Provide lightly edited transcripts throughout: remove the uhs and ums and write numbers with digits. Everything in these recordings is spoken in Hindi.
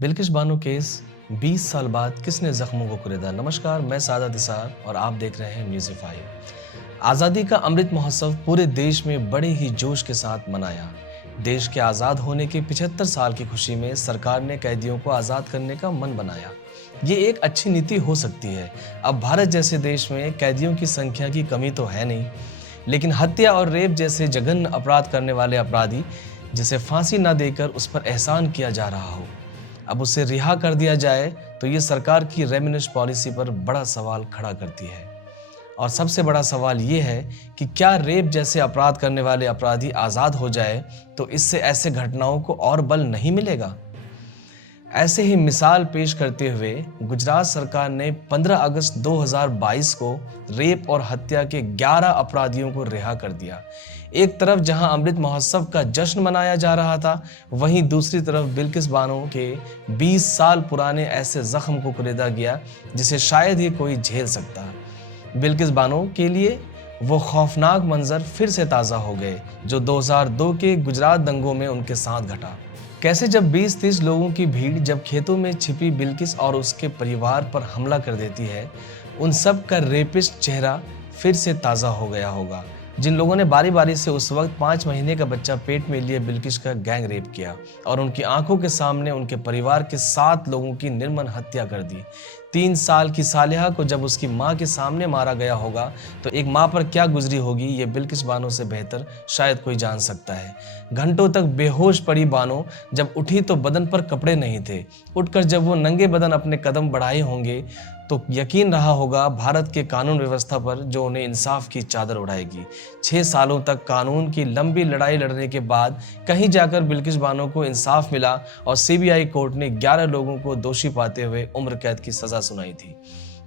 बिल्किश बानो केस 20 साल बाद किसने जख्मों को कुरेदा। नमस्कार, मैं सादा निसार और आप देख रहे हैं न्यूज़ीफाई। आज़ादी का अमृत महोत्सव पूरे देश में बड़े ही जोश के साथ मनाया। देश के आज़ाद होने के 75 साल की खुशी में सरकार ने कैदियों को आज़ाद करने का मन बनाया। ये एक अच्छी नीति हो सकती है। अब भारत जैसे देश में कैदियों की संख्या की कमी तो है नहीं, लेकिन हत्या और रेप जैसे जघन्य अपराध करने वाले अपराधी जिसे फांसी न देकर उस पर एहसान किया जा रहा हो, अब उसे रिहा कर दिया जाए तो ये सरकार की रेमिनेंस पॉलिसी पर बड़ा सवाल खड़ा करती है। और सबसे बड़ा सवाल ये है कि क्या रेप जैसे अपराध करने वाले अपराधी आज़ाद हो जाए तो इससे ऐसे घटनाओं को और बल नहीं मिलेगा। ऐसे ही मिसाल पेश करते हुए गुजरात सरकार ने 15 अगस्त 2022 को रेप और हत्या के 11 अपराधियों को रिहा कर दिया। एक तरफ जहां अमृत महोत्सव का जश्न मनाया जा रहा था, वहीं दूसरी तरफ बिल्किस बानो के 20 साल पुराने ऐसे जख्म को कुरेदा गया जिसे शायद ही कोई झेल सकता। बिल्किस बानो के लिए वो खौफनाक मंजर फिर से ताज़ा हो गए जो 2002 के गुजरात दंगों में उनके साथ घटा। कैसे जब 20-30 लोगों की भीड़ जब खेतों में छिपी बिल्किस और उसके परिवार पर हमला कर देती है, उन सब का रेपिस्ट चेहरा फिर से ताज़ा हो गया होगा। जिन लोगों ने बारी बारी से उस वक्त 5 महीने का बच्चा पेट में लिए बिल्किस का गैंग रेप किया और उनकी आंखों के सामने उनके परिवार के 7 लोगों की निर्मम हत्या कर दी। 3 साल की सालिहा को जब उसकी माँ के सामने मारा गया होगा तो एक माँ पर क्या गुजरी होगी, ये बिल्किस बानो से बेहतर शायद कोई जान सकता है। घंटों तक बेहोश पड़ी बानो जब उठी तो बदन पर कपड़े नहीं थे। उठकर जब वो नंगे बदन अपने कदम बढ़ाए होंगे तो यकीन रहा होगा भारत के कानून व्यवस्था पर जो उन्हें इंसाफ की चादर उड़ाएगी। 6 सालों तक कानून की लंबी लड़ाई लड़ने के बाद कहीं जाकर बिल्किस बानो को इंसाफ मिला और सीबीआई कोर्ट ने 11 लोगों को दोषी पाते हुए उम्र कैद की सजा सुनाई थी।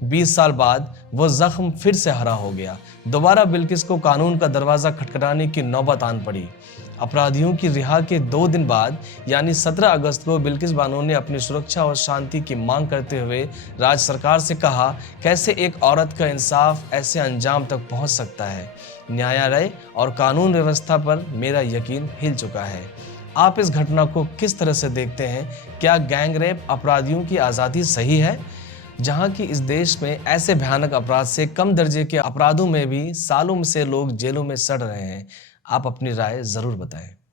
20 साल बाद वो जख्म फिर से हरा हो गया। दोबारा बिल्किस को कानून का दरवाजा खटखटाने की नौबत आन पड़ी। अपराधियों की रिहा के 2 दिन बाद यानी 17 अगस्त को बिल्किस बानो ने अपनी सुरक्षा और शांति की मांग करते हुए राज्य सरकार से कहा, कैसे एक औरत का इंसाफ ऐसे अंजाम तक पहुंच सकता है। न्यायालय और कानून व्यवस्था पर मेरा यकीन हिल चुका है। आप इस घटना को किस तरह से देखते हैं? क्या गैंग रेप अपराधियों की आज़ादी सही है, जहां की इस देश में ऐसे भयानक अपराध से कम दर्जे के अपराधों में भी सालों से लोग जेलों में सड़ रहे हैं? आप अपनी राय जरूर बताएं।